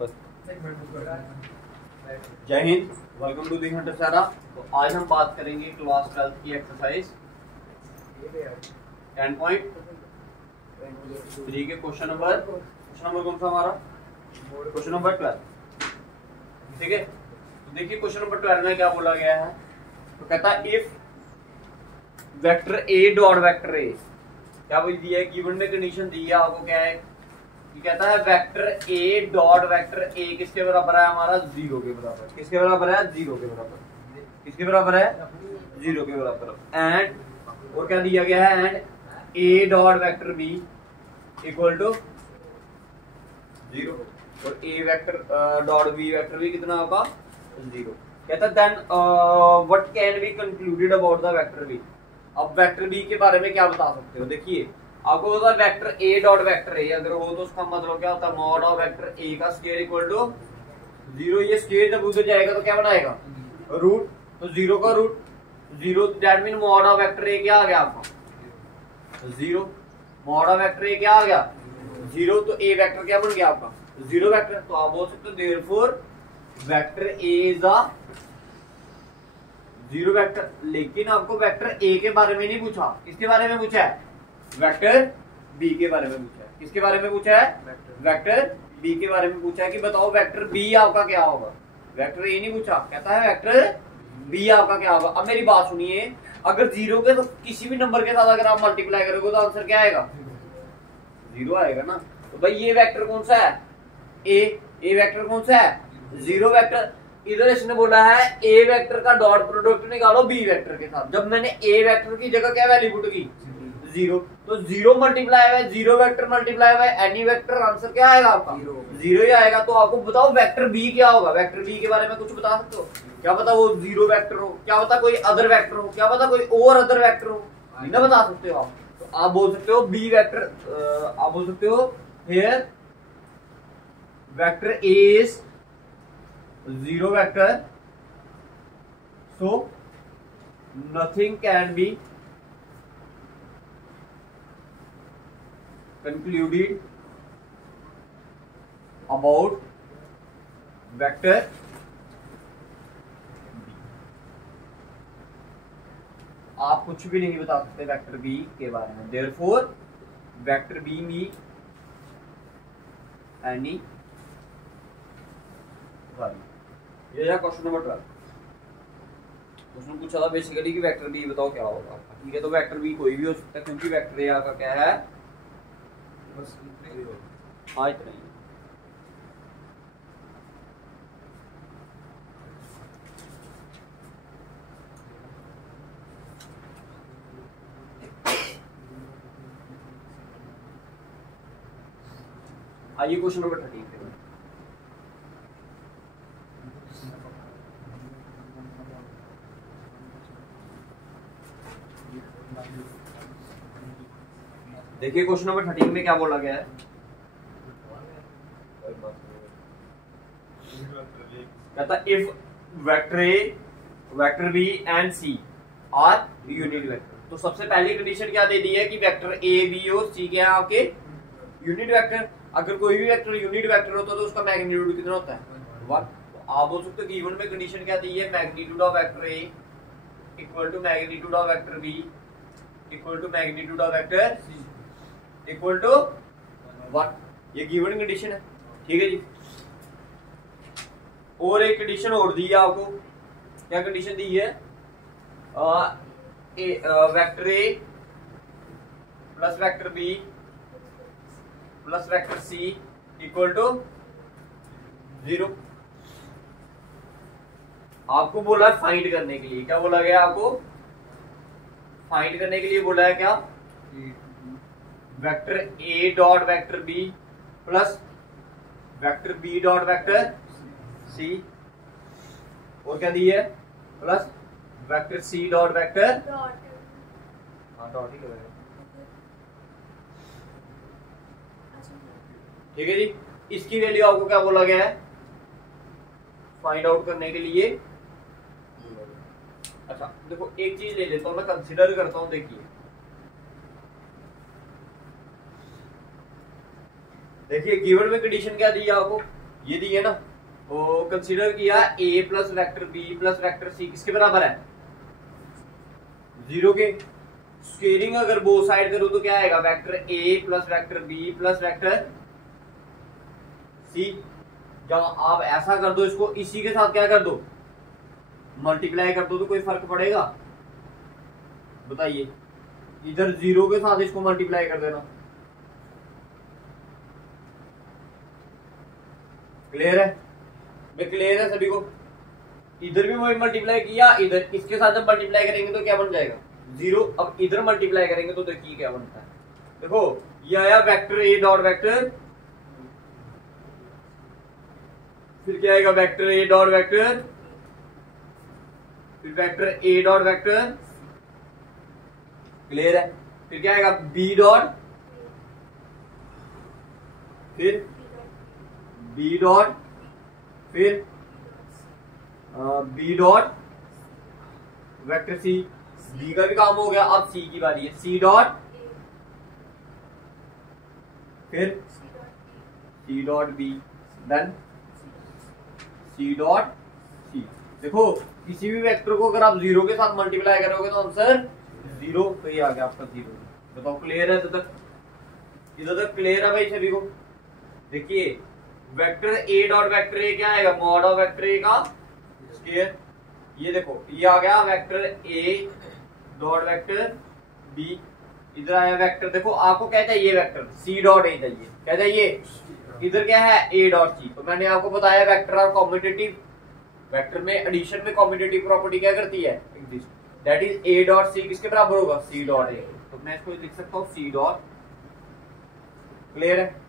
बस। जय Hind, welcome to the हंटरशाला। तो आज हम बात करेंगे क्लास 12 की एक्सरसाइज 10.3 के क्वेश्चन नंबर कौन सा हमारा? Question number 12। ठीक है, तो देखिए क्वेश्चन नंबर 12 में क्या बोला गया है। तो कहता है if vector A dot vector A, क्या बोल दिया है, गिवन में कंडीशन दी है आपको, क्या है कि कहता है vector A dot vector A किसके बराबर है हमारा? 0 के बराबर। किसके बराबर है? 0 के बराबर। किसके बराबर है? 0 के बराबर। एंड और क्या दिया गया है? And A dot vector B equal to 0 और A vector dot B vector B कितना होगा? 0। कहता है then what can be concluded about the vector B. अब वेक्टर बी के बारे में क्या बता सकते हो? देखिए आपको पता है vector A dot vector A अगर हो तो उसका मतलब क्या होता है? मॉड ऑफ वेक्टर ए का स्क्वायर इक्वल टू 0। ये स्क्वायर जब उधर जाएगा तो क्या बनाएगा? रूट। तो 0 का root 0, that mean mod of vector A क्या आ गया आपका? 0। मॉड ऑफ वेक्टर ए क्या आ गया? 0। तो ए वेक्टर क्या बन गया आपका? 0 वेक्टर। तो आप बोल सकते हो therefore vector A is a 0 vector. लेकिन आपको वेक्टर ए के बारे में नहीं पूछा, किसके बारे में पूछा है? वेक्टर बी के बारे में पूछा है। किसके बारे में पूछा है? वेक्टर बी के बारे में पूछा है कि बताओ वेक्टर बी आपका क्या होगा। वेक्टर ए नहीं पूछा, कहता है वेक्टर बी आपका क्या होगा। अब मेरी बात सुनिए, अगर 0 के तो किसी भी नंबर के साथ अगर आप मल्टीप्लाई करोगे तो आंसर क्या आएगा? 0 आएगा ना। तो भाई ये वेक्टर कौन सा है? ए वेक्टर कौन सा है? 0 वेक्टर। इधर इसने बोला है ए वेक्टर का डॉट प्रोडक्ट निकालो बी वेक्टर के साथ। जब मैंने ए वेक्टर की जगह क्या वैल्यू पुट की? 0। तो 0 मल्टीप्लाई है 0 वेक्टर मल्टीप्लाई है एनी वेक्टर, आंसर क्या आएगा आपका? 0 ही आएगा। तो आपको बताओ वेक्टर बी क्या होगा? वेक्टर बी के बारे में कुछ बता सकते हो? क्या पता वो 0 वेक्टर हो, क्या पता कोई अदर वेक्टर हो, क्या पता कोई और अदर वेक्टर हो, नहीं बता सकते हो आप। तो आप बोल सकते हो बी वेक्टर, आप बोल सकते हो here vector A is 0 vector, so nothing can be concluded about vector B। आप कुछ भी नहीं बता सकते वेक्टर बी के बारे में। therefore वेक्टर बी में एनी वैल्यू। ये क्वेश्चन नंबर 12। क्वेश्चन पूछा था बेसिकली कि वेक्टर बी बताओ क्या होगा। ठीक है, तो वेक्टर बी कोई भी हो सकता है क्योंकि वेक्टर ए का क्या है? बस हाँ इतना ही। आइए क्वेश्चन नंबर 13 पे। देखिए क्वेश्चन नंबर 13 में क्या बोला गया है। कहता if vector A vector B and C are unit vector. तो सबसे पहली कंडीशन क्या दे दी है कि वेक्टर ए बी और सी क्या है आपके? Unit vector. अगर कोई भी वेक्टर यूनिट वेक्टर होता है तो उसका मैग्नीट्यूड कितना होता है? 1। तो आप बोल सकते हो गिवन में कंडीशन क्या दी है? Magnitude of vector A equal to magnitude of vector B equal to magnitude of vector C equal to 1। ये गिवन कंडीशन है। ठीक है जी। और एक कंडीशन और दी है आपको। क्या कंडीशन दी है? Vector A plus vector B plus vector C equal to 0। आपको बोला है फाइंड करने के लिए। क्या बोला गया आपको? फाइंड करने के लिए बोला है क्या? Vector A dot vector B plus vector B dot vector C, और क्या दी है? Plus vector C dot vector dot ही करेगा। ठीक है जी। इसकी वैल्यू आपको क्या बोला गया है? फाइंड आउट करने के लिए। अच्छा देखो एक चीज ले लेता हूं मैं, कंसीडर करता हूं। देखिए देखिए गिवन में कंडीशन क्या दी है आपको? ये दी है ना, वो कंसीडर किया a plus vector b plus vector c किसके बराबर है, 0 के। स्केयरिंग अगर बोथ साइड करो तो क्या आएगा, vector a plus vector b plus vector c। जब आप ऐसा कर दो, इसको इसी के साथ क्या कर दो, मल्टीप्लाई कर दो, तो कोई फर्क पड़ेगा बताइए। इधर 0 के साथ इसको मल्टीप्लाई कर देना। क्लियर है, मैं क्लियर है सभी को। इधर भी वही मल्टीप्लाई किया, इधर इसके साथ जब मल्टीप्लाई करेंगे तो क्या बन जाएगा, 0। अब इधर मल्टीप्लाई करेंगे तो देखिए क्या बनता है। देखो ये आया वेक्टर a डॉट वेक्टर, फिर क्या आएगा वेक्टर a डॉट वेक्टर, फिर vector a dot vector. Clear है, फिर क्या आएगा b डॉट, फिर b डॉट, फिर b dot vector c। b का भी काम हो गया, अब c की बारी है, c डॉट, फिर c dot b, then c dot c। देखो किसी भी वेक्टर को अगर आप 0 के साथ मल्टीप्लाई करोगे तो आंसर 0, तो ये आ गया आपका 0। बताओ क्लियर है इधर तक क्लियर है भाई सभी को। देखिए vector a dot vector a क्या आएगा, मॉड ऑफ वेक्टर a का स्क्वायर। ये देखो ये आ गया vector a dot vector b, इधर आया वेक्टर, देखो आपको क्या चाहिए, वेक्टर c डॉट a चाहिए, क्या चाहिए, इधर क्या है a डॉट c। तो मैंने आपको बताया वेक्टर और कॉम्यूटेटिव, वेक्टर में एडिशन में कॉम्यूटेटिव प्रॉपर्टी क्या करती है, exist. That is a dot c किसके बराबर होगा, c डॉट a। तो मैं इसको लिख सकता हूं c डॉट। क्लियर है,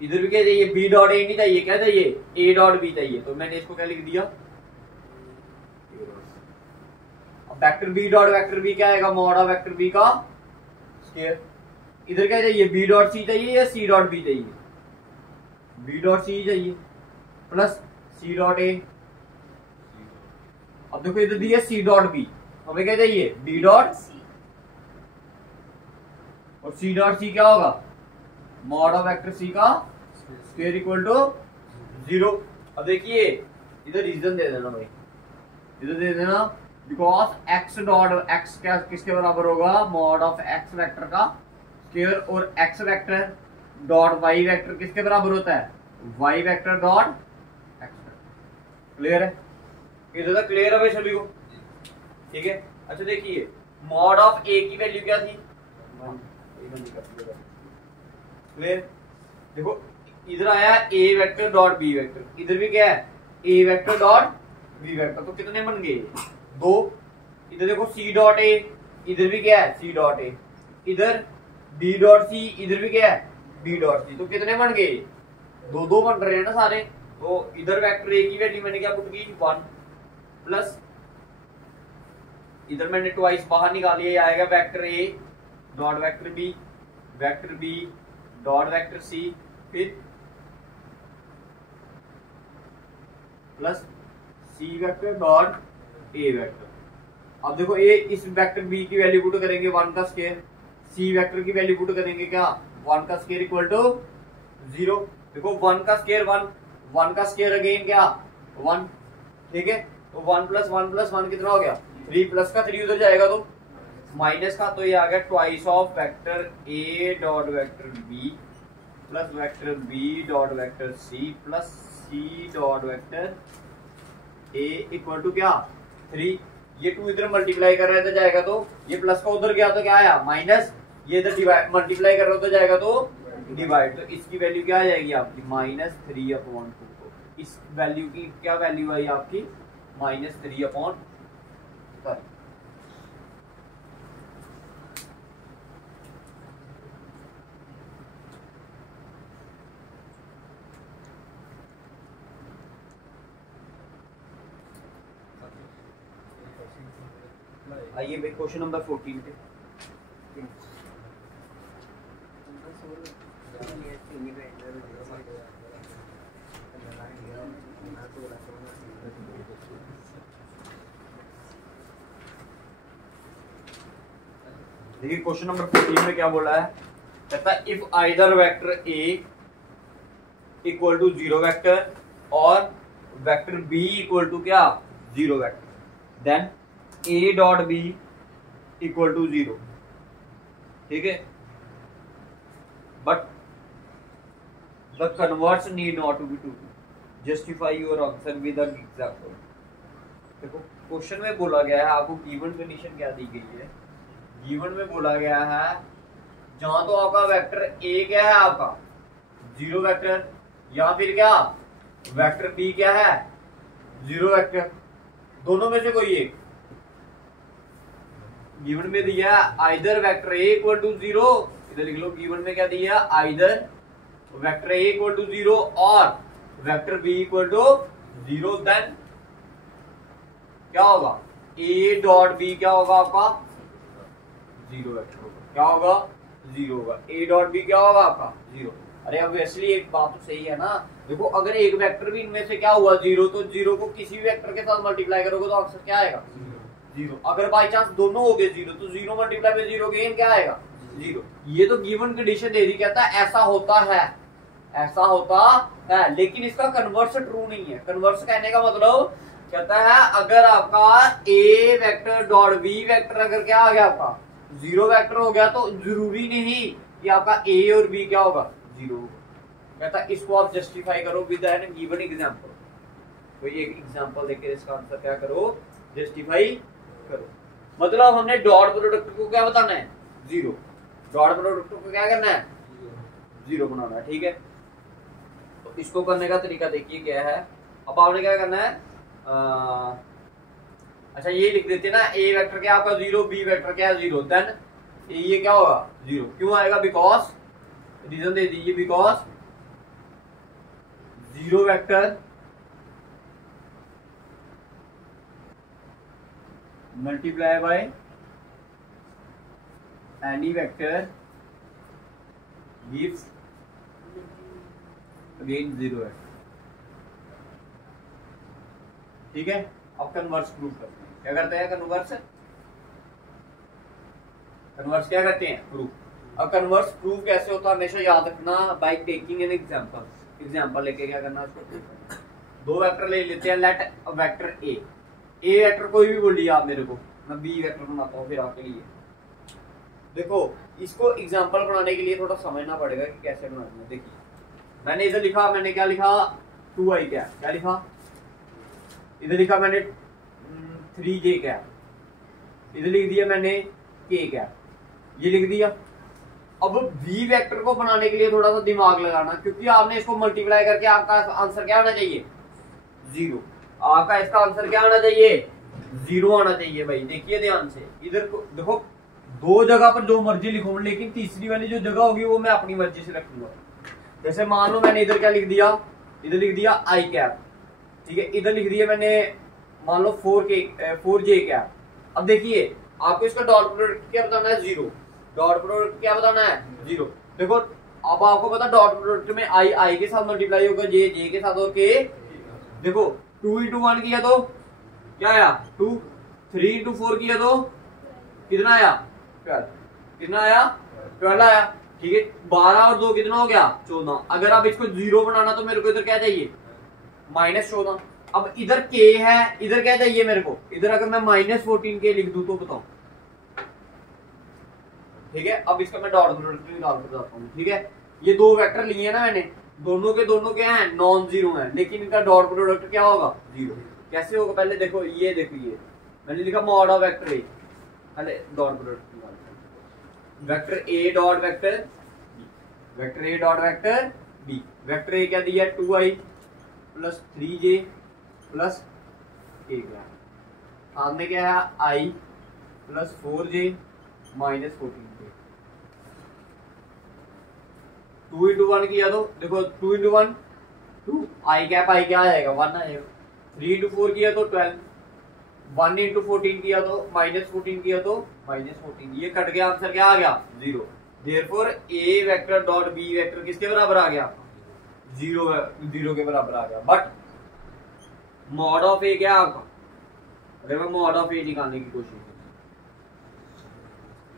इधर भी क्या चाहिए, b डॉट a नहीं चाहिए, क्या चाहिए, a डॉट b चाहिए। तो मैंने इसको क्या लिख दिया, अब vector b dot vector b क्या आएगा, मॉड ऑफ वेक्टर b का स्क्वायर। इधर क्या चाहिए, b डॉट c चाहिए या c डॉट b चाहिए, b डॉट c चाहिए, प्लस c डॉट a। अब देखो इधर दिया c डॉट b, हमें क्या चाहिए, b डॉट c, और c डॉट c क्या होगा, मॉड ऑफ वेक्टर c का स्क्वायर इक्वल टू 0। अब देखिए इधर रीजन दे देना भाई, इधर दे देना, बिकॉज x डॉट x क्या किसके बराबर होगा, मॉड ऑफ x वेक्टर का स्क्वायर, और x vector dot y vector किसके बराबर होता है, y vector dot x vector. Clear है, इधर तक क्लियर है भाई सभी को, ठीक है। अच्छा देखिए मॉड ऑफ a की वैल्यू क्या थी, क्लियर। देखो इधर आया a vector dot b vector, इधर भी क्या है a vector dot b vector, तो कितने बन गए, 2। इधर देखो c डॉट a, इधर भी क्या है c डॉट a, इधर b डॉट c, इधर भी क्या है b डॉट c, तो कितने बन गए, 2 बन रहे हैं ना सारे। तो इधर वेक्टर a की वैल्यू मैंने क्या पुट की, 1, प्लस इधर मैंने ट्वाइस बाहर निकाली है, आएगा vector a dot vector b, vector b dot vector c, फिर plus c vector dot a vector. अब देखो a इस वेक्टर b की वैल्यू पुट करेंगे 1 का स्क्वायर, c वेक्टर की वैल्यू पुट करेंगे क्या, 1 का स्क्वायर इक्वल टू 0। देखो 1 का स्क्वायर 1, 1 का स्क्वायर अगेन क्या 1, ठीक है। तो 1 प्लस 1 प्लस 1 कितना हो गया, 3, प्लस का 3 उधर जाएगा तो माइनस का, तो ये आ गया twice of vector a dot vector b plus vector b dot vector c plus c dot vector a equal to क्या 3। ये 2 इधर मल्टीप्लाई कर रहे थे जाएगा, तो ये प्लस का उधर गया तो क्या आया माइनस, ये इधर डिवाइड मल्टीप्लाई कर रहे हो तो जाएगा तो डिवाइड, तो इसकी वैल्यू क्या आ जाएगी आपकी -3/2। तो इस वैल्यू की क्या वैल्यू आई आपकी -3/, आइए भाई क्वेश्चन नंबर 14 पे। देखिए क्वेश्चन नंबर 14 में क्या बोला है, कहता है if either vector a equal to 0 vector और वेक्टर बी इक्वल टू क्या 0 vector, then A dot B equal to 0, ठीक है। But the converse need not to be true, justify your answer with an example. देखो question में बोला गया है, आपको गिवन कंडीशन क्या दी गई है, गिवन में बोला गया है जहां तो आपका वेक्टर ए क्या है आपका 0 वेक्टर, या फिर क्या वेक्टर बी क्या है 0 वेक्टर, दोनों में से कोई एक। गिवन में दिया either vector A equal to 0, इधर लिख लो गिवन में क्या दिया either vector A equal to 0 और vector B equal to 0, then क्या होगा ए डॉट बी क्या होगा आपका 0 वेक्टर होगा, क्या होगा 0 होगा, ए डॉट बी क्या होगा आपका 0। अरे ऑब्वियसली एक बात तो सही है ना, देखो अगर एक वेक्टर भी इनमें से क्या हुआ 0, तो 0 को किसी भी वेक्टर के साथ मल्टीप्लाई करोगे तो आंसर क्या आएगा 0। अगर बाई चांस दोनों हो गए 0 तो 0 मल्टीप्लाई बाय 0 गेन क्या आएगा 0। ये तो गिवन कंडीशन दे दी, कहता है ऐसा होता है, ऐसा होता है, लेकिन इसका कन्वर्स ट्रू नहीं है। कन्वर्स कहने का मतलब कहता है अगर आपका ए वेक्टर डॉट बी वेक्टर अगर क्या आ गया आपका 0 वेक्टर हो गया तो जरूरी नहीं कि आपका ए और बी क्या होगा 0 होगा। कहता है इसको आप जस्टिफाई करो विद एन गिवन एग्जांपल, कोई एक एग्जांपल देके इसका आंसर क्या करो जस्टिफाई करो। मतलब हमने डॉट प्रोडक्ट को क्या बताना है 0, डॉट प्रोडक्ट को क्या करना है 0 बनाना है, ठीक है। तो इसको करने का तरीका देखिए क्या है। अब आपने क्या करना है अच्छा ये लिख देते ना ए वेक्टर क्या आपका 0, बी वेक्टर क्या है 0, देन ये क्या होगा 0, क्यों आएगा बिकॉज रीजन दे दीजिए, because 0 vector multiply by any vector gives again 0 vector, ठीक है। अब कन्वर्स प्रूव करते हैं, क्या करते हैं कन्वर्स, कन्वर्स क्या करते हैं प्रूफ। अब कन्वर्स प्रूव कैसे होता है हमेशा याद रखना, by taking an example, example लेके क्या करना उसको, दो वेक्टर ले लेते हैं, लेट वेक्टर ए वेक्टर कोई भी बोलिए आप मेरे को, मैं बी वेक्टर बनाता हूँ फिर आपके लिए। देखो इसको एग्जांपल बनाने के लिए थोड़ा समझना पड़ेगा कि कैसे बनाना है। देखिए मैंने इधर लिखा, मैंने क्या लिखा 2i क्या लिखा, इधर लिखा मैंने 3j क्या, इधर लिख दिया मैंने k क्या, ये लिख दिया। अब v वेक्टर को बनाने के लिए थोड़ा सा दिमाग लगाना, क्योंकि आपने इसको मल्टीप्लाई करके आपका आंसर क्या आना चाहिए 0, आपका इसका आंसर क्या आना चाहिए 0 आना चाहिए। भाई देखिए ध्यान से, इधर देखो दो जगह पर जो मर्जी लिखो, लेकिन तीसरी वाली जो जगह होगी वो मैं अपनी मर्जी से रखूंगा। जैसे मान लो मैंने इधर क्या लिख दिया, इधर लिख दिया i कैप, ठीक है, इधर लिख दिया मैंने मान लो 4j कैप। अब देखिए आपको इसका डॉट प्रोडक्ट क्या बताना है 0, डॉट प्रोडक्ट क्या बताना है 0। देखो अब आपको पता डॉट प्रोडक्ट में i के साथ मल्टीप्लाई होगा, j के साथ और k। देखो 2 into 1 किया तो क्या आया 2, 3 into 4 किया तो कितना आया 12, कितना आया 12 आया, ठीक है। 12 और 2 कितना हो गया 14। अगर आप इसको 0 बनाना तो मेरे को इधर क्या चाहिए -14। अब इधर k है, इधर क्या चाहिए मेरे को, इधर अगर मैं -14k लिख दूं तो बताओ, ठीक है। अब इसका मैं डॉट प्रोडक्ट निकाल कर बताता हूँ, ठीक है। ये दो वेक्टर लिए ना मैंने, दोनों के दोनों क्या है नॉन जीरो है, लेकिन इनका डॉट प्रोडक्ट क्या होगा 0। कैसे होगा पहले देखो, ये देखो ये मैंने लिखा मॉड ऑफ वेक्टर ए, पहले डॉट प्रोडक्ट निकालते हैं, vector A dot vector B, vector A dot vector B. Vector A क्या दिया 2i plus 3j plus a क्या, सामने क्या है i plus 4j minus 14j। 2 into 1 किया तो देखो 2 into 1 2, i कैप i क्या आएगा 1 आएगा। 3 into 4 किया तो 12, 1 into 14 किया तो -14 किया तो -14, ये कट गया, आंसर क्या आ गया 0। Therefore a vector dot b vector किसके बराबर आ गया 0 के बराबर आ गया। बट मॉड ऑफ a क्या आपका, अगर मैं मॉड ऑफ a निकालने की कोशिश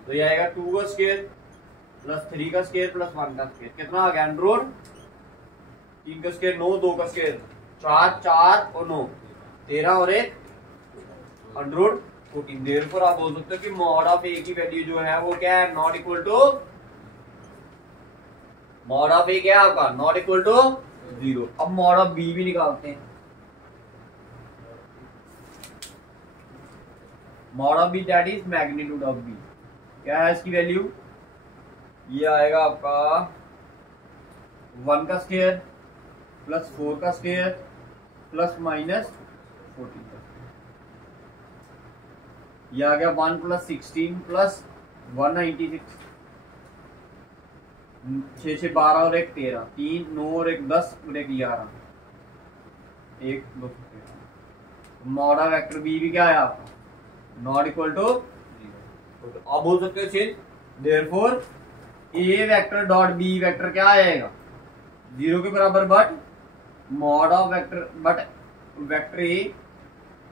तो ये आएगा 2 का स्क्वायर प्लस 3 का स्क्वायर प्लस 1 का स्क्वायर, कितना आ गया अंडर रूट 3 का स्क्वायर 9, 2 का स्क्वायर 4, 4 और 9 13 और 1 अंडर 14। देयरफॉर आप बोल सकते हो कि मॉड ऑफ ए की वैल्यू जो है वो क्या है, not equal to, mod of A क्या है आपका, नॉट इक्वल टू 0। अब मॉड ऑफ बी भी निकालते हैं। Mod of B that is magnitude of B, क्या है इसकी वैल्यू, ये आएगा आपका 1 का स्क्वायर प्लस 4 का स्क्वायर प्लस माइनस 14 का स्क्वायर, ये आ गया 1 प्लस 16 प्लस 196, 6 6 12 और 1 13, 3 9 और 1 10 और 1 11, 1 2 13। मॉड ऑफ वेक्टर बी भी क्या है आपका, नॉट इक्वल टू 0। आप बोल सकते हो change, therefore A vector dot B vector क्या आएगा, 0 के बराबर, but mod of vector, but vector A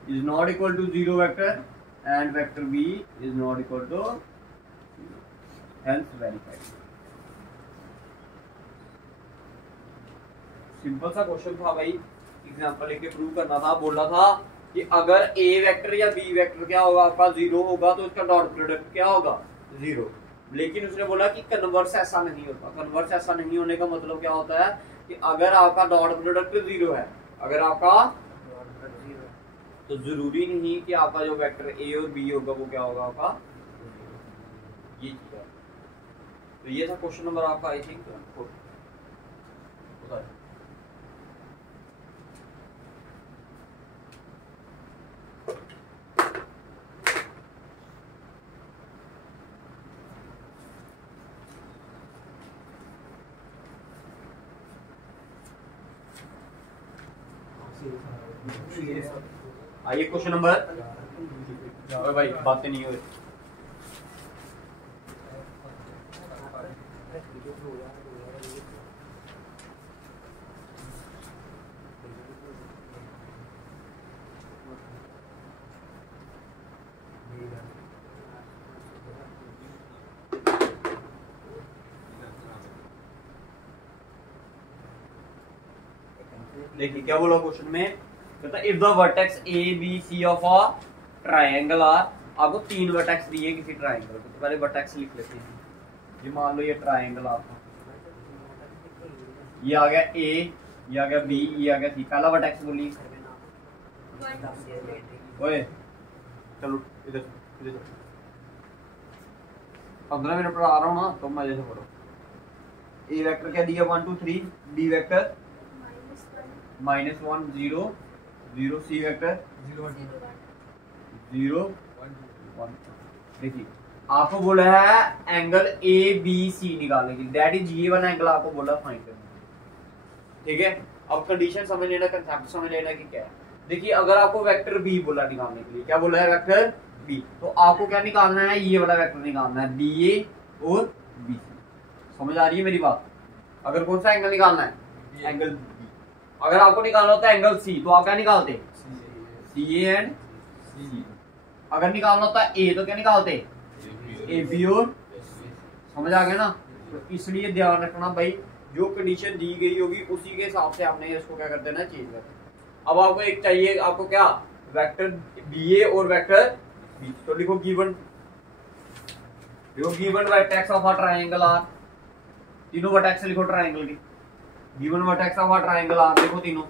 is not equal to 0 vector and vector B is not equal to 0, hence verified. Simple सा question था भाई, एग्जांपल लेके prove करना था। बोल रहा था कि अगर ए वेक्टर या बी वेक्टर क्या होगा आपका 0 होगा तो उसका डॉट प्रोडक्ट क्या होगा 0। लेकिन उसने बोला कि कन्वर्स ऐसा नहीं होता। कन्वर्स ऐसा नहीं होने का मतलब क्या होता है कि अगर आपका डॉट प्रोडक्ट 0 है, अगर आपका, तो जरूरी नहीं कि आपका जो वेक्टर ए और बी होगा वो क्या होगा आपका, ये चीज है। तो ये था क्वेश्चन नंबर आपका, आई थिंक आइए क्वेश्चन नंबर, भाई बातें नहीं हुई। देखिए क्या बोला क्वेश्चन में, कहता if the vertex A B C of a triangle are, आपको 3 वर्टेक्स दिए किसी ट्रायंगल को, तो पहले वर्टेक्स लिख लेते हैं। ये मान लो ये ट्रायंगल आपका, ये आ गया ए, ये आ गया बी, ये आ गया सी। पहला वर्टेक्स बोलिए, ओए चलो इधर 15 मिनट पढ़ा रहा हूँ ना, तो मजे से पढ़ो। ए वेक्टर क्या दिया 1 2 3, बी वेक्टर -1 0 0, सी वेक्टर 0 1। देखिए आपको बोला है एंगल ए बी सी निकालने के लिए, दैट इज ये वाला एंगल आपको बोला फाइंड करना। ठीक है, अब कंडीशन समझ लेना, कंसेप्ट समझ लेना कि क्या है। देखिए अगर आपको वेक्टर बी बोला निकालने के लिए, क्या बोला है वेक्टर बी, तो आपको क्या निकालना है, ये वाला वेक्टर निकालना है, बी ए और बी सी। समझ आ रही है मेरी बात। अगर कौन सा एंगल निकालना है, एंगल बी। अगर आपको निकालना होता है एंगल सी, तो आप क्या निकालते, सी ए एंड सी। अगर निकालना होता है ए, तो क्या निकालते, ए बी और, समझ आ गया ना। तो इसलिए ध्यान रखना भाई, जो कंडीशन दी गई होगी उसी के हिसाब से आपने इसको क्या कर देना, चेंज कर देना। अब आपको एक चाहिए, आपको क्या, वेक्टर बी ए और वेक्टर बी, तो लिखो given, given vertex of a triangle are, तीनों वर्टेक्स लिखो ट्रायंगल की, given vertex of a triangle are देखो तीनों।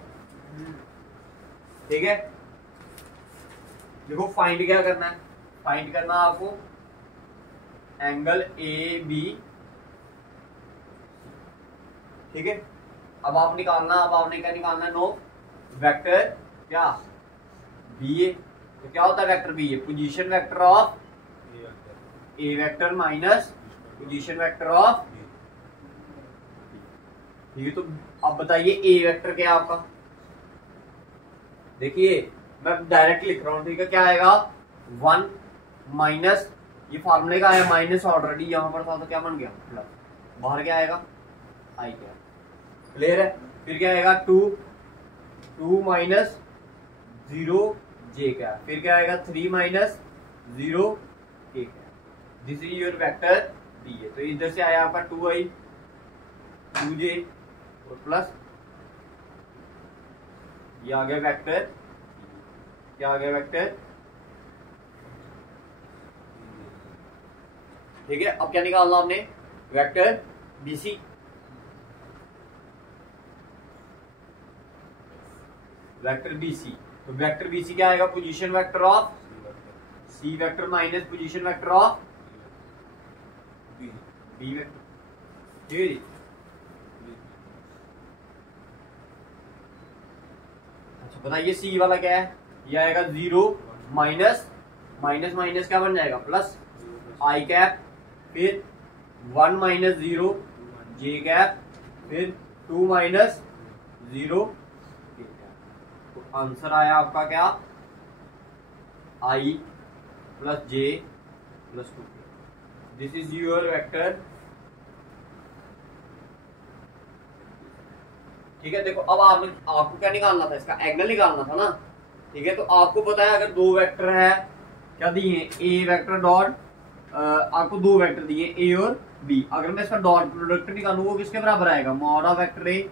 ठीक है, देखो फाइंड क्या करना है, फाइंड करना आपको एंगल ए बी। ठीक है, अब आप निकालना, अब आपने क्या निकालना है, नो वेक्टर क्या बी ए। तो क्या होता है vector B A, position vector of A vector minus position vector of. ठीक है, तो अब बताइए ए वेक्टर क्या है आपका। देखिए मैं डायरेक्ट लिख रहा हूं, ठीक है, क्या आएगा 1 माइनस, ये फॉर्मूले का है माइनस, ऑलरेडी यहां पर था तो क्या बन गया प्लस, बाहर क्या आएगा आई क्या, क्लियर है। फिर क्या आएगा 2 माइनस 0 जे क्या, फिर क्या आएगा 3 माइनस 0 के क्या, this is your vector D है। तो इधर से आया आपका 2i 2j और प्लस ये आ गया वेक्टर, क्या आ गया वेक्टर, ठीक है। अब क्या निकालना आपने, वेक्टर BC, वेक्टर BC। तो वेक्टर BC क्या आएगा, position vector of C vector minus position vector of B vector, ठीक है जी। अच्छा बताइए C वाला क्या है, ये आएगा 0 माइनस माइनस माइनस क्या बन जाएगा प्लस I कैप, फिर 1 माइनस 0 J कैप, फिर 2 माइनस 0। तो आंसर आया आपका क्या, I plus J plus 2। This is your vector, ठीक है। देखो अब आपको क्या निकालना था, इसका एंगल निकालना था ना, ठीक है। तो आपको पता है अगर दो वेक्टर है, क्या दिए, ए वेक्टर डॉट, आपको दो वेक्टर दिए ए और बी, अगर मैं इसका डॉट प्रोडक्ट निकालूं वो किसके बराबर आएगा, mod of vector A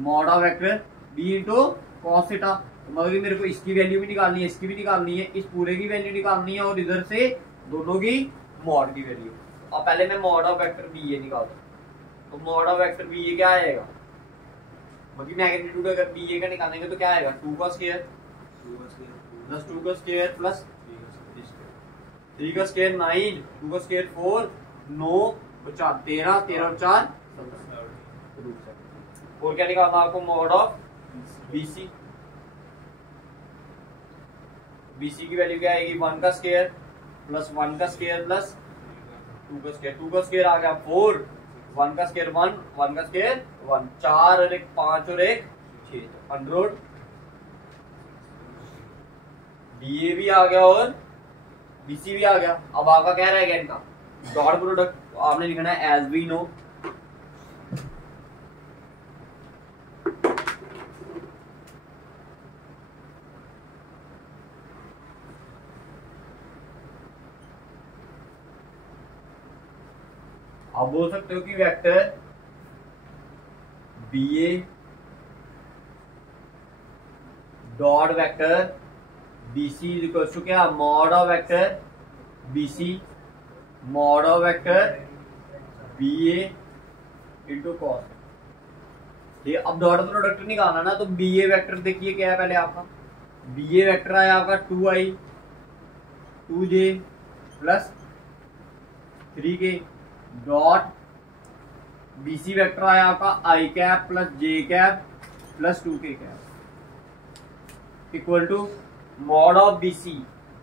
mod of vector B into cos theta. मतलब कि मेरे को इसकी वैल्यू भी निकालनी है, इसकी भी निकालनी है, इस पूरे की वैल्यू निकालनी है, और इधर से दोनों की मॉड की वैल्यू। अब पहले मैं मॉड ऑफ वेक्टर बी ए निकालता हूं, तो मॉड ऑफ वेक्टर बी ए क्या आएगा, मतलब मैग्नीट्यूड अगर बी ए का निकालेंगे तो क्या आएगा, 2 का स्क्वायर प्लस 2 का स्क्वायर प्लस 3 का स्क्वायर 9, 2 का स्क्वायर 4, 9 और 4 13, 13 और 4 17। और क्या निकालना आपको, मॉड ऑफ BC, BC की वैल्यू क्या आएगी, 1 का स्क्वायर प्लस 1 का स्क्वायर प्लस 2 का स्क्वायर, 2 का स्क्वायर आ गया 4, 1 का स्क्वायर 1, 1 का स्क्वायर 1, 4 और 1 5 और 1 6, तो अंडररूट BA भी आ गया और BC भी आ गया। अब आपका क्या रह गया इनका डॉट प्रोडक्ट, तो आपने लिखना है एज वी नो, आप बोल सकते हो कि vector BA dot vector BC is equal to क्या, mod of vector BC mod of vector BA into cos. ये अब डॉट प्रोडक्ट निकालना ना, तो BA वेक्टर देखिए क्या है, पहले आपका BA वेक्टर आया आपका 2i 2j plus 3k dot BC vector आया आपका I cap plus J cap प्लस 2k cap equal to mod of BC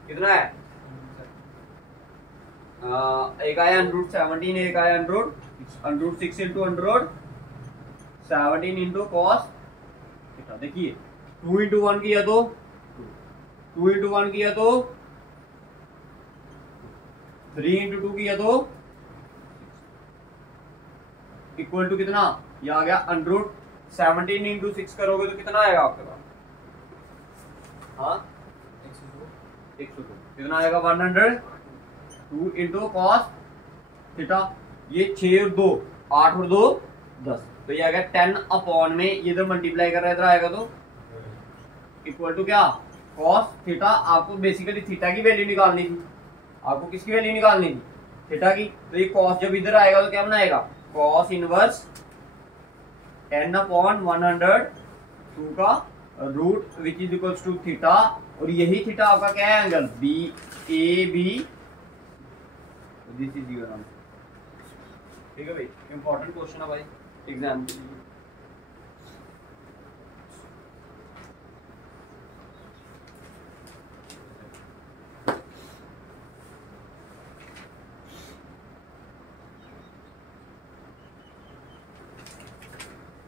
कितना है, एक आया अंडर 17, एक आया under 6 into under 17 into cos theta. देखिए 2 इंटू 1 किया तो 2 इंटू 1 किया तो 3 इंटू 2 किया तो इक्वल टू कितना, ये आ गया अंडर 17 इंटू 6 करोगे तो कितना आएगा आपके पास, हाँ 102, कितना आएगा 102 इंटू कॉस थीटा। ये 6 और 2 8 और 2 10, तो ये आ गया 10 अपॉन में, ये इधर मल्टीप्लाई कर रहा है इधर आएगा तो इक्वल टू क्या, कॉस थीटा। आपको बेसिकली थीटा की वैल्यू निकालनी थी, आपको किसकी वैल्यू निकालनी थी, थीटा की। तो ये कॉस जब इधर आएगा तो क्या बनाएगा, कॉस इनवर्स 10 अपॉन 102 का root which is equal to theta, और यही थीटा आपका क्या है, angle BAB। This is your answer, ठीक है भाई। इंपॉर्टेंट क्वेश्चन है भाई एग्जाम के लिए।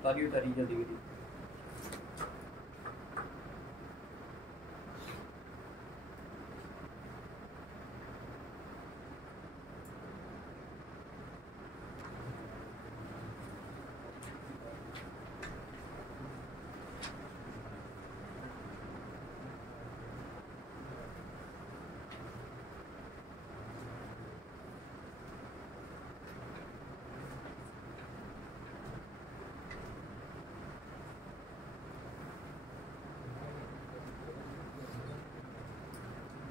तारी जल्दी जल्दी।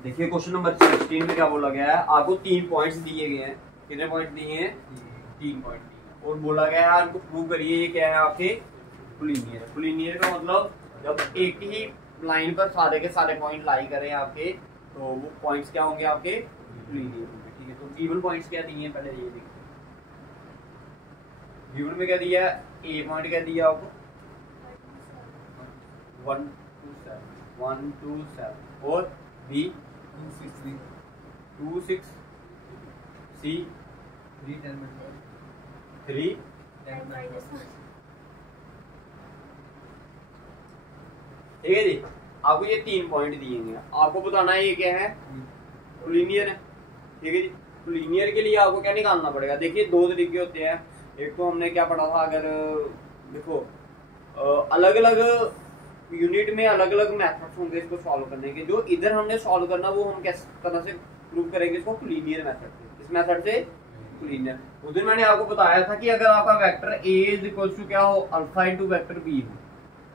देखिए क्वेश्चन नंबर 16 में क्या बोला गया है, आपको 3 पॉइंट्स दिए गए हैं। कितने पॉइंट दिए हैं? 3 पॉइंट दिए हैं। और बोला गया है आपको प्रूव करिए ये क्या है आपके कोलिनियर। कोलिनियर का मतलब जब एक ही लाइन पर सारे के सारे पॉइंट लाई करें आपके, तो वो पॉइंट्स क्या होंगे आपके कोलिनियर होंगे। ठीक है, तो गिवन पॉइंट्स क्या दिए हैं पहले ये देखिए। गिवन में क्या दिया है? ए पॉइंट क्या दिया आपको 1 2 7 और बी 2 6 सी 3 ठीक है जी। आपको ये 3 पॉइंट दिए गए, आपको बताना है ये क्या है कोलिनियर है। ठीक है जी। कोलिनियर के लिए आपको क्या निकालना पड़ेगा? देखिए 2 तरीके होते हैं। एक तो हमने क्या पढ़ा था, अगर देखो अलग अलग यूनिट में अलग अलग मेथड्स होंगे इसको सॉल्व करने के। जो इधर हमने सॉल्व करना वो हम किस तरह से प्रूव करेंगे इसको? कोलिनियर मेथड से। इस मेथड से कोलिनियर। उस दिन मैंने आपको बताया था कि अगर आपका vector a is equal to क्या हो अल्फा इनटू वेक्टर b हो,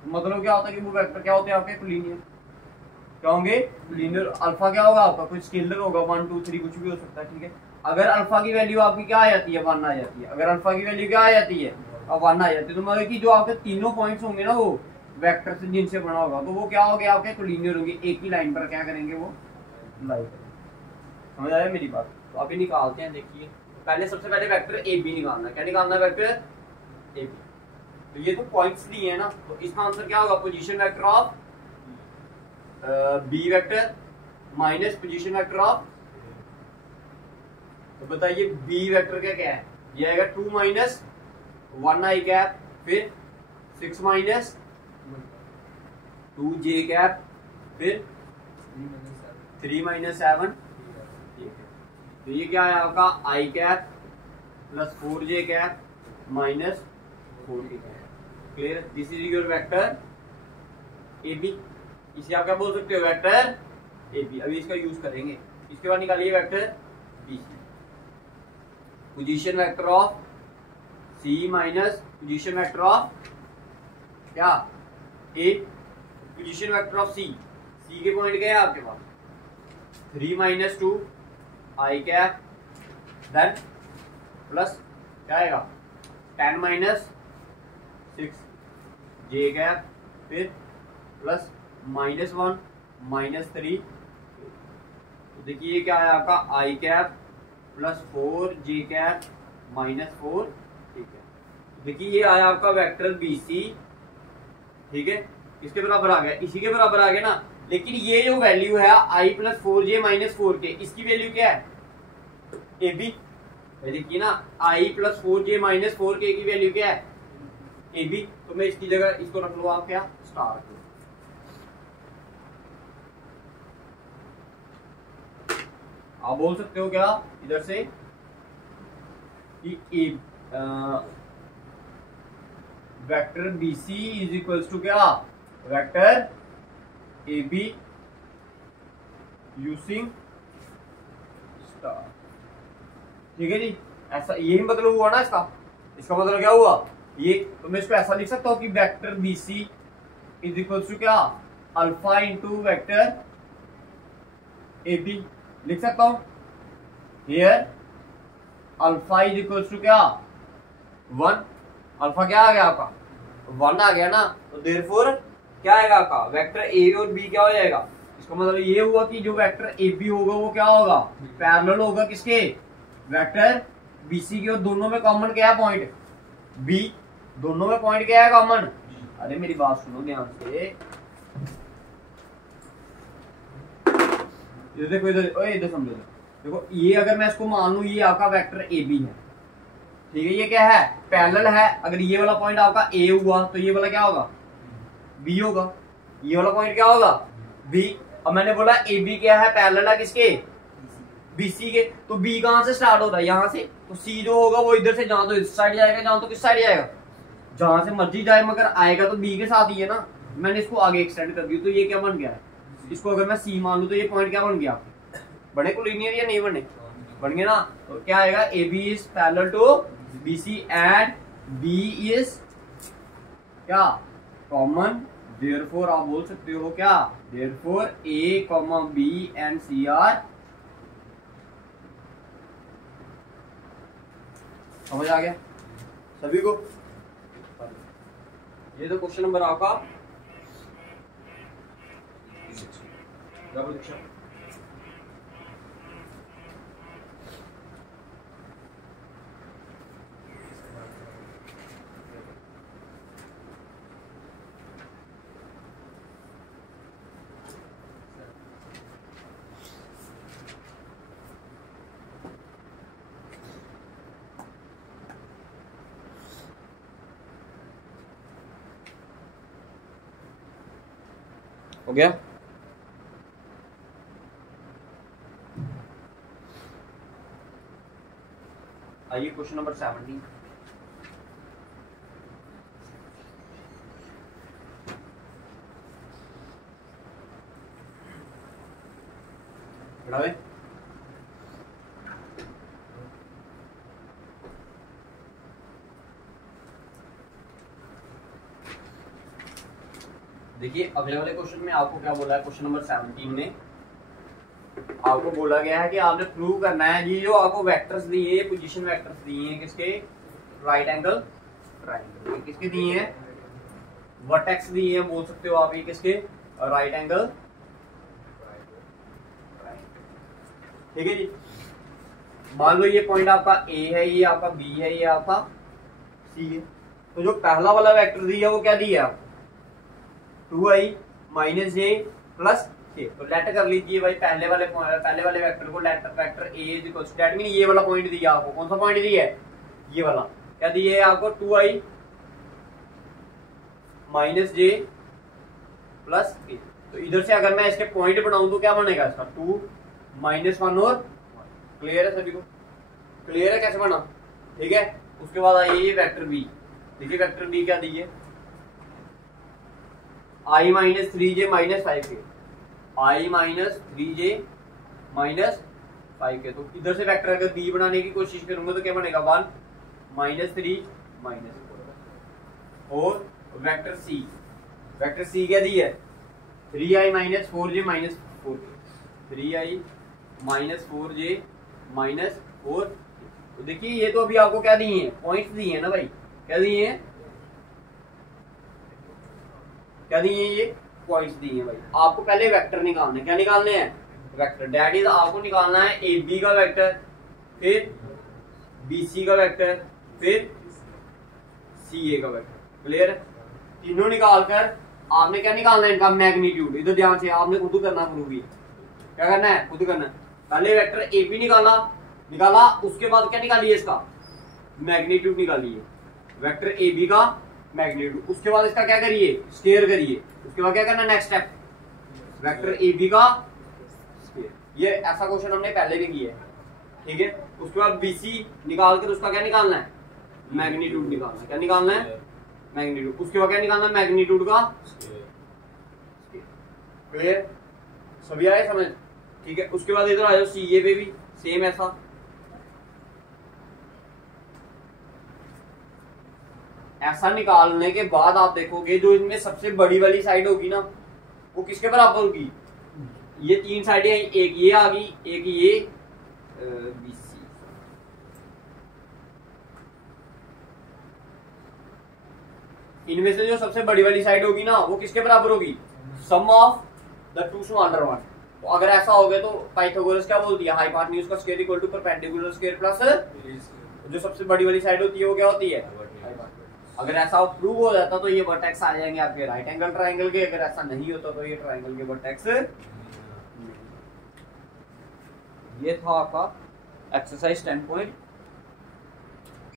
तो मतलब क्या होता है कि वो वेक्टर क्या होते हैं आपके कोलिनियर। क्या होंगे? कोलिनियर। अल्फा क्या होगा आपका? कोई स्केलर होगा 1 2 3 कुछ भी हो सकता है। ठीक है, अगर अल्फा की वैल्यू आपकी क्या आ जाती है 1 आ जाती है। अगर अल्फा की वैल्यू क्या आ जाती है 1 आ जाती है, तो मतलब कि जो आपके तीनों पॉइंट्स होंगे ना वो वेक्टर से जिनसे बना होगा, तो वो क्या हो गया आपके कोलिनियर होंगे। एक ही लाइन पर क्या करेंगे वो लाई करेंगे। समझ आया मेरी बात? तो अभी निकालते हैं। देखिए पहले सबसे पहले वेक्टर ए बी निकालना है। क्या निकालना है? Vector A B. तो ये तो पॉइंट्स दिए हैं ना, तो इसका आंसर क्या होगा? Position vector of B vector minus position vector of. तो बताइए बी वेक्टर क्या क्या है? ये आएगा 2 माइनस 1 आई कैप, फिर 6 माइनस 2 जे कैप, फिर 3 माइनस 7। तो ये क्या है आपका i cap plus 4 j cap minus 4 t cap. Clear? This is your vector A B. इसे आप क्या बोल सकते हो? Vector A B. अभी इसका यूज करेंगे। इसके बाद निकालिए vector B C. Position vector of C minus position vector of क्या A. Position vector of C, C के पॉइंट क्या है आपके पास 3 minus 2 i cap, then plus क्या आएगा 10 माइनस 6 जे कैप, फिर प्लस माइनस 1 माइनस 3। तो देखिए ये क्या है आपका i cap plus 4 j cap minus 4। ठीक है, देखिए ये आया आपका वेक्टर बी सी। ठीक है, किसके बराबर आ गया? इसी के बराबर आ गया ना। लेकिन ये जो वैल्यू है आई प्लस 4 माइनस 4 के, इसकी वैल्यू क्या है? A B. देखिए ना आई प्लस 4 माइनस 4 के की वैल्यू क्या है? A B. तो मैं इसकी जगह इसको रख लो आप क्या स्टार। आप बोल सकते हो क्या इधर से कि vector B C is equal to क्या vector A B using star. ठीक है जी, ऐसा यही मतलब हुआ ना इसका। इसका मतलब क्या हुआ ये? तो मैं इसको ऐसा लिख सकता हूं कि vector B C is equal to क्या alpha into vector A B. लिख सकता हूं here alpha is equal to क्या 1। अल्फा क्या आ गया आपका 1 आ गया ना, तो देयरफॉर क्या आएगा आपका वेक्टर ए और बी क्या हो जाएगा? इसका मतलब ये हुआ कि जो वेक्टर ए बी होगा वो क्या होगा पैरेलल होगा किसके वेक्टर बी सी के। और दोनों में कॉमन क्या है पॉइंट बी। दोनों में पॉइंट क्या है कॉमन? अरे मेरी बात सुनो ध्यान से। देखो इधर समझो। देखो ये अगर मैं इसको मान लू ये आपका वेक्टर ए बी है। ठीक है, ये क्या है पैरेलल है। अगर ये वाला पॉइंट आपका ए हुआ तो ये वाला क्या होगा बी होगा। ये वाला पॉइंट क्या होगा बी। अब मैंने बोला ए बी क्या है पैरेलल है किसके बी सी के। तो बी कहां से स्टार्ट होता है? यहां से। तो सी जो होगा वो इधर से जहां तो इस साइड जाएगा, जहां तो किस साइड जाएगा जहां से मर्जी जाए, मगर आएगा तो बी के साथ ही है ना। मैंने इसको आगे एक्सटेंड कर दिया तो ये क्या बन गया है? इसको अगर मैं सी मान लू तो ये पॉइंट क्या बन गया? बने कोलिनियर या नहीं बने? बन गया ना। तो क्या आएगा A B is parallel to B C and B is क्या कॉमन देयरफॉर आप बोल सकते हो क्या, therefore A, B and C are, समझ आ गया सभी को। ये तो क्वेश्चन नंबर आपका हो गया। आइए क्वेश्चन नंबर 17। बढ़ावे देखिए अगले वाले क्वेश्चन में आपको क्या बोला है, क्वेश्चन नंबर 17 में आपको बोला गया है कि आपने प्रूव करना है ये जो आपको वेक्टर्स दिए, पोजीशन वेक्टर्स दिए हैं किसके, राइट एंगल ट्रायंगल, किसके दिए हैं, वर्टेक्स दिए हैं बोल सकते हो आप, ये किसके, राइट एंगल, ठीक है जी। मान लो ये पॉइंट आपका ए है, ये आपका बी है, ये आपका सी है। तो जो पहला वाला वेक्टर दिया वो क्या दिया आपको, 2i माइनस जे प्लस के। तो लेट कर लीजिए भाई पहले वाले वेक्टर को vector A is equal to, that mean ये वाला पॉइंट दिया आपको, कौन सा पॉइंट दिया है, ये वाला, क्या दिया है आपको, 2i माइनस जे प्लस के। तो इधर से अगर मैं इसके पॉइंट बनाऊं तो क्या बनेगा इसका, 2 माइनस 1 और, क्लियर है सभी को, क्लियर है कैसे बना, ठीक है। उसके बाद आइए ये वेक्टर बी, देखिए वेक्टर बी क्या दिए, i minus 3j minus 5k, i minus 3j minus 5k। तो इधर से वेक्टर अगर b बनाने की कोशिश करूंगा तो क्या बनेगा, 1 माइनस 3 माइनस 4। और वेक्टर c क्या दी है, 3i minus 4j minus 4k, 3i minus 4j minus 4। तो देखिए ये तो अभी आपको क्या दिए हैं, पॉइंट्स दिए हैं ना भाई, क्या दिए हैं, क्या दिए हैं, ये पॉइंट्स दिए हैं भाई। आपको पहले वेक्टर निकालने, क्या निकालने हैं, वेक्टर, दैट इज आपको निकालना है ए बी का वेक्टर, फिर बी सी का वेक्टर, फिर सी ए का वेक्टर, क्लियर है। तीनों निकालकर आपने क्या निकालना है, इनका मैग्नीट्यूड। इधर ध्यान से आपने खुद करना, प्रूव क्या करना है, खुद करना है। पहले वेक्टर ए बी निकाला, उसके बाद क्या निकालिए, इसका मैग्नीट्यूड निकालिए, वेक्टर ए बी का मैग्नीट्यूड। उसके बाद इसका क्या करिए, स्क्वायर करिए। उसके बाद क्या करना, next step, vector A B का स्क्वायर। ये ऐसा क्वेश्चन हमने पहले भी किया है, ठीक है। उसके बाद बीसी निकाल कर उसका क्या निकालना है, मैग्नीट्यूड निकालना है, क्या निकालना है, मैग्नीट्यूड। उसके बाद क्या निकालना है, मैग्नीट्यूड का स्क्वायर, क्लियर, सभी आए समझ, ठीक है। उसके बाद इधर आ जाओ सी ए पे भी सेम ऐसा निकालने के बाद आप देखोगे जो इनमें सबसे बड़ी वाली साइड होगी ना वो किसके बराबर होगी, ये तीन साइडें, एक ये आ गई, एक ये बीसी, इनमें से जो सबसे बड़ी वाली साइड होगी ना वो किसके बराबर होगी, sum of the two smaller one. तो अगर ऐसा हो गया तो पाइथागोरस क्या बोल दिया, हाइपोटेन्यूज का square equal to perpendicular square plus जो सबसे बड़ी वाली साइड होती है वो क्या होती है, अगर ऐसा प्रूव हो जाता तो ये वर्टेक्स आ जाएंगे आपके राइट एंगल ट्रायंगल के। अगर ऐसा नहीं होता तो ये ट्रायंगल के वर्टेक्स। ये था आपका एक्सरसाइज 10.1।